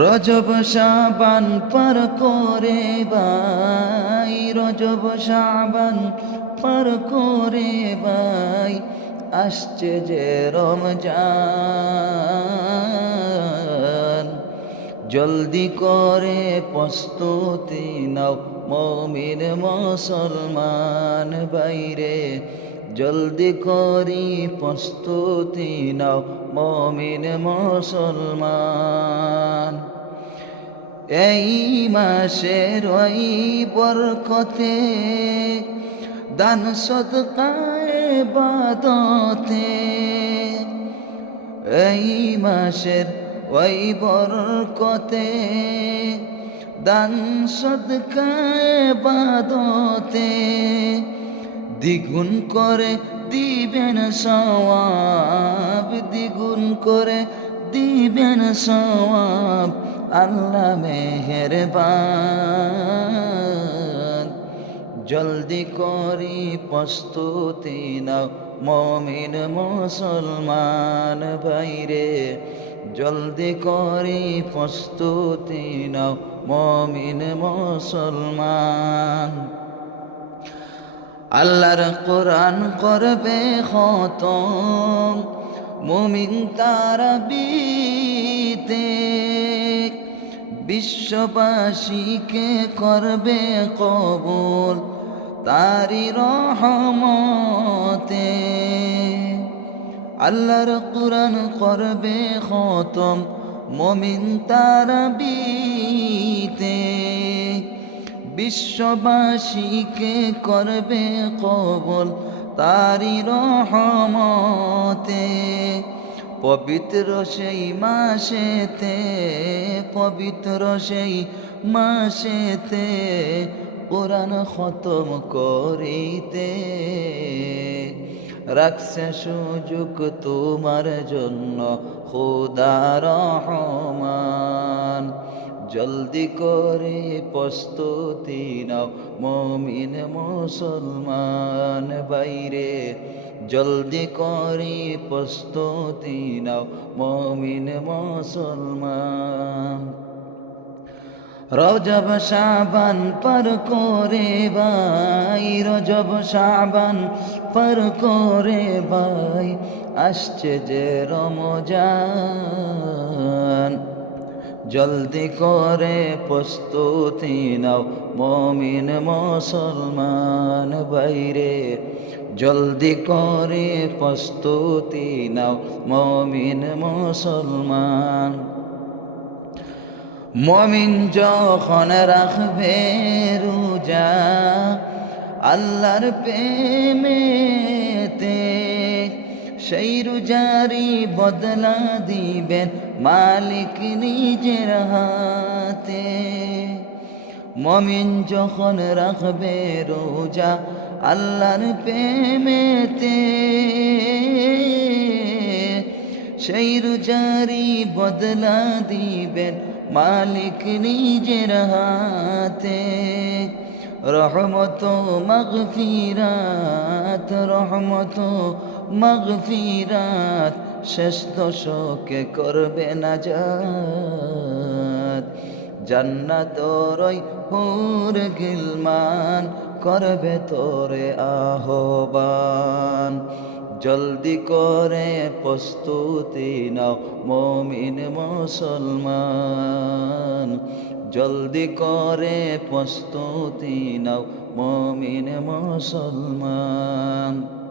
রজব সাবান পার করে বাই, রজব সাবান পার করে বাই, আসছে যে রমজান। জলদি করে প্রস্তুতি নাও, মমিন মুসলমান বাইরে। জলদি করি প্রস্তুতি নাও, মমিন মুসলমান। এই মাসের ওই বরকতে দান সদকায় বাদতে। এই মাসের ওই বরকতে দান সদকায় বাদতে। দ্বিগুণ করে দিবেন সওয়াব, দ্বিগুণ করে দিবেন সওয়াব, আল্লাহ মেহেরবান। জলদি করি প্রস্তুতি নাও, মমিন মুসলমান বাইরে জলদি করি প্রস্তুতি নাও, মমিন মুসলমান। আল্লাহর কোরআন করবে খতম, মুমিন তারা বিতে। বিশ্ববাসীকে করবে কবুল তারি রহমতে। আল্লাহর কোরআন করবে খতম, মমিন তারা বিতে। বিশ্ববাসীকে করবে কবল তারি রহমতে। পবিত্র সেই মাসেতে, পবিত্র সেই মাসেতে কোরআন খতম করিতে রাখছে সুযোগ তোমার জন্য, খুদা রহমান। জলদি করে প্রস্তুতি নাও, মমিন মুসলমান বাইরে। জলদি করে প্রস্তুতি নাও, মমিন মুসলমান। রজব সাবান পর করে বাই রজব সাবান পর করে বাই আসছে যে রমজান। জলদি করে প্রস্তুতি নাও, মমিন মুসলমান বাইরে। জলদি করে প্রস্তুতি নাও, মমিন মুসলমান। মমিন যখন রাখবে রোজা, আল্লাহর প্রেমেতে সেই রোজারি বদলা দিবেন। মালিক নিজের হাতে। মমিন যখন রাখবে রোজা আল্লাহর প্রেমেতে, সেই রোজারি বদলা দিবেন মালিক নিজের হাতে। রহমত মগফিরাত রহমত মগফিরাত শেষ দশকে করবে না যাত জান্নাত রই হুর গিলমান করবে তোরে আহবান। জলদি করে প্রস্তুতি নাও মমিন মুসলমান। জলদি করে প্রস্তুতি নাও মমিন মুসলমান।